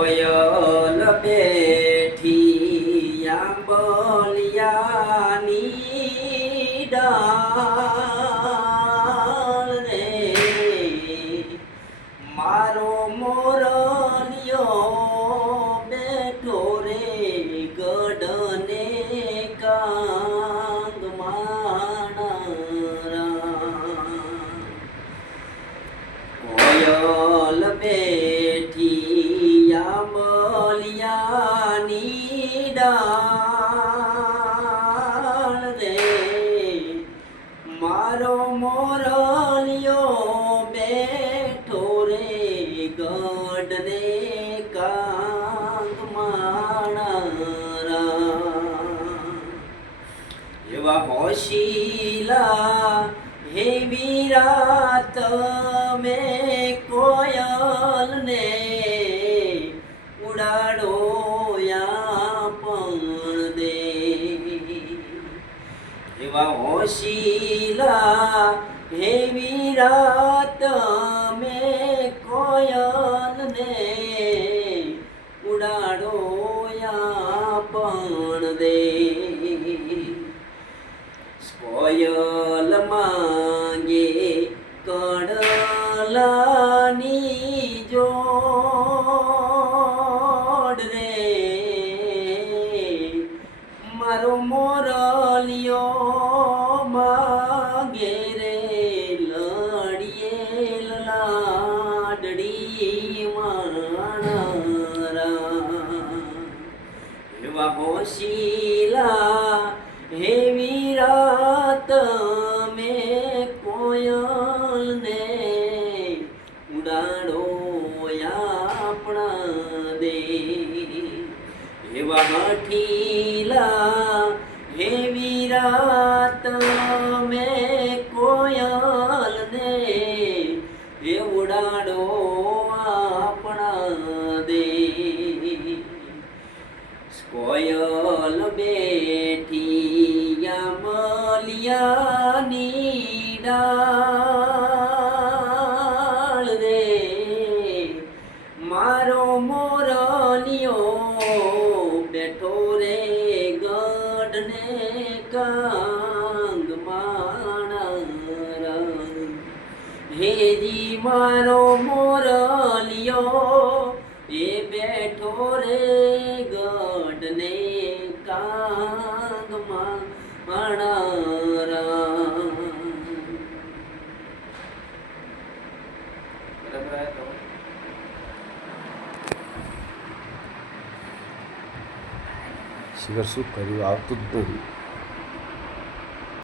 કોયલ બેઠી આંબલિયાની ડાળ રે મારો મોરલિયો બેઠો રે ગઢને કાંગ માણરા કોયલ બેઠી આંબલિયાની ડાળ રે મારો મોરલિયો બેઠો રે ગઢને કાંગ માણરા એવા હોશીલા હે વીરા તમે કોયલને ઉડાડો પણ દે એવા હોશીલા હે વીરા તમે કોયલને ઉડાડો પણ દે કોયલ માંગે કડલાની જોડ રે મારો મોરલિયો માંગે રે લડીએ લાડડી માણરા એવા હોશીલા હે વીરા તમે કોયલને ઉડાડો આપણા દે એવા હઠીલા હે વીરા તમે કોયલને એ ઉડાડો આપણા દે કોયલ બેઠી આંબલિયાની ડાળ રે મારો મોરલિયો બેઠો રે ગઢને કાંગ માણરા હેજી મારો મોરલિયો એ બેઠો રે ગઢને કાંગ માણરા શિખર શું કર્યું આવતું જ નથી.